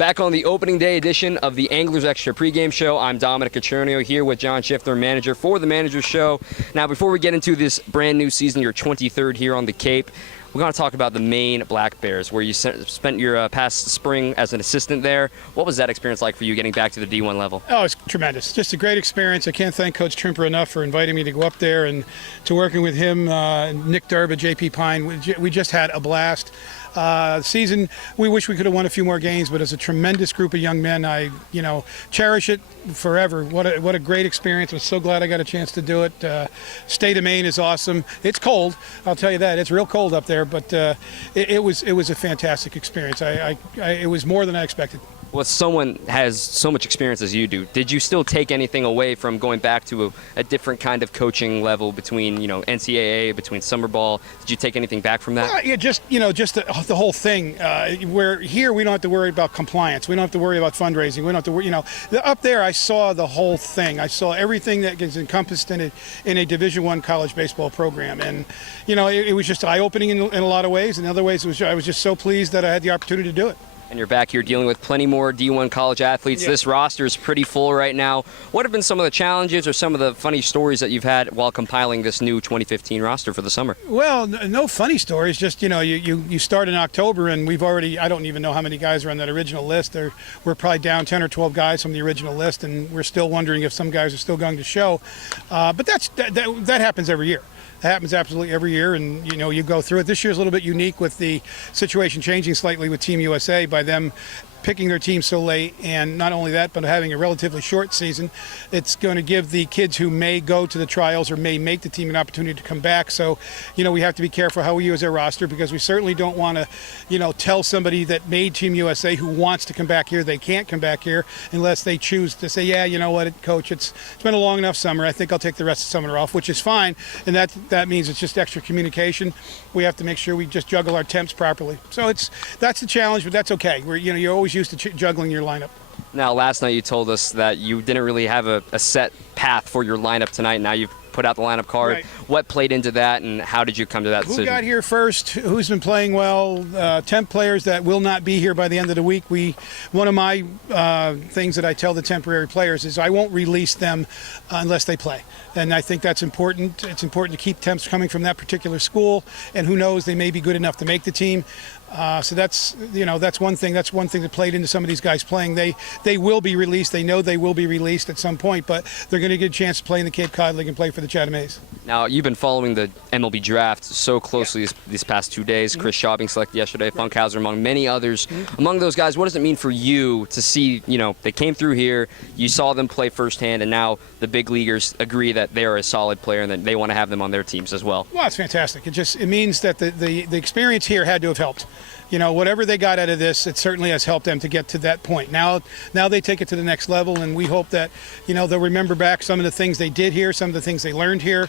Back on the opening day edition of the Anglers Extra pregame show, I'm Dominic Cotroneo here with John Schiffner, manager for the Manager's Show. Now, before we get into this brand new season, your 23rd here on the Cape, we're going to talk about the Maine Black Bears, where you spent your past spring as an assistant there. What was that experience like for you getting back to the D1 level? Oh, it's tremendous. Just a great experience. I can't thank Coach Trimper enough for inviting me to go up there and to working with him, Nick Durba, JP Pine. We just had a blast. Season, we wish we could have won a few more games, but it's a tremendous group of young men. I cherish it forever. What a great experience. I'm so glad I got a chance to do it. State of Maine is awesome. It's cold, I'll tell you that. It's real cold up there, but it was a fantastic experience. It was more than I expected. Well, someone has so much experience as you do, did you still take anything away from going back to a different kind of coaching level between, NCAA, between summer ball? Did you take anything back from that? Yeah, just the whole thing. Where here we don't have to worry about compliance. We don't have to worry about fundraising. We don't have to worry, up there I saw the whole thing. I saw everything that is encompassed in a Division I college baseball program. And, it was just eye-opening in a lot of ways. In other ways, I was just so pleased that I had the opportunity to do it. And you're back here dealing with plenty more D1 college athletes. Yeah. This roster is pretty full right now. What have been some of the challenges or some of the funny stories that you've had while compiling this new 2015 roster for the summer? Well, no funny stories. Just, you start in October and we've already, I don't even know how many guys are on that original list. We're probably down 10 or 12 guys from the original list, and we're still wondering if some guys are still going to show. But that happens every year. It happens absolutely every year, and you go through it. This year's a little bit unique with the situation changing slightly with Team USA by them picking their team so late, and not only that, but having a relatively short season. It's going to give the kids who may go to the trials or may make the team an opportunity to come back. So, we have to be careful how we use our roster, because we certainly don't want to, tell somebody that made Team USA who wants to come back here they can't come back here unless they choose to say, yeah, you know what, Coach, it's been a long enough summer. I think I'll take the rest of the summer off, which is fine, and that means it's just extra communication. We have to make sure we just juggle our temps properly. So that's the challenge, but that's okay. You're always used to juggling your lineup. Now, last night you told us that you didn't really have a set path for your lineup tonight. Now you've put out the lineup card. Right. What played into that, and how did you come to that decision? Who got here first? Who's been playing well? Temp players that will not be here by the end of the week. One of my things that I tell the temporary players is I won't release them unless they play. And I think that's important. It's important to keep temps coming from that particular school, and who knows, they may be good enough to make the team. So that's one thing. That's one thing that played into some of these guys playing. They will be released. They know they will be released at some point, but they're going to get a chance to play in the Cape Cod League and play for the Chatham A's. Now, you've been following the MLB draft so closely these past 2 days. Chris Shaw being selected yesterday, Funkhauser among many others. Among those guys, what does it mean for you to see, they came through here, you saw them play firsthand, and now the big leaguers agree that they are a solid player and that they want to have them on their teams as well? Well, it's fantastic. It means that the experience here had to have helped. Whatever they got out of this, it certainly has helped them to get to that point. Now they take it to the next level, and we hope that, they'll remember back some of the things they did here, some of the things they learned here,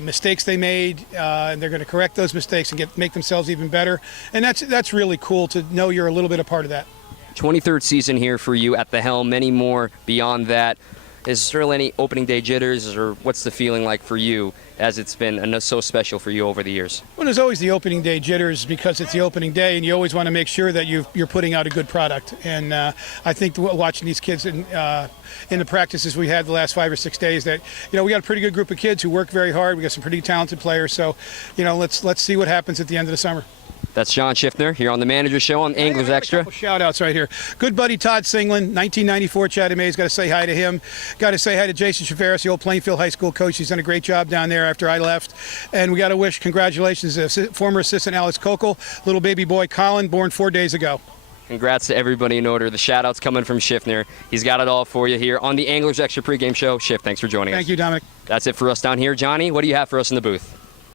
mistakes they made, and they're going to correct those mistakes and make themselves even better. And that's really cool to know you're a little bit a part of that. 23rd season here for you at the helm, many more beyond that. Is there any opening day jitters, or what's the feeling like for you as it's been so special for you over the years? Well, there's always the opening day jitters because it's the opening day, and you always want to make sure that you're putting out a good product. And I think watching these kids in the practices we had the last 5 or 6 days, that we got a pretty good group of kids who work very hard. We got some pretty talented players. So let's see what happens at the end of the summer. That's John Schiffner here on the Manager's Show on Anglers Extra. A couple shout-outs right here. Good buddy Todd Singlin, 1994 Chatham A's. Got to say hi to him. Got to say hi to Jason Chaveras, the old Plainfield High School coach. He's done a great job down there after I left. And we got to wish congratulations to former assistant Alex Kokel, little baby boy Colin, born 4 days ago. Congrats to everybody in order. The shout-outs coming from Schiffner. He's got it all for you here on the Anglers Extra pregame show. Schiff, thanks for joining us. Thank you, Dominic. That's it for us down here. Johnny, what do you have for us in the booth?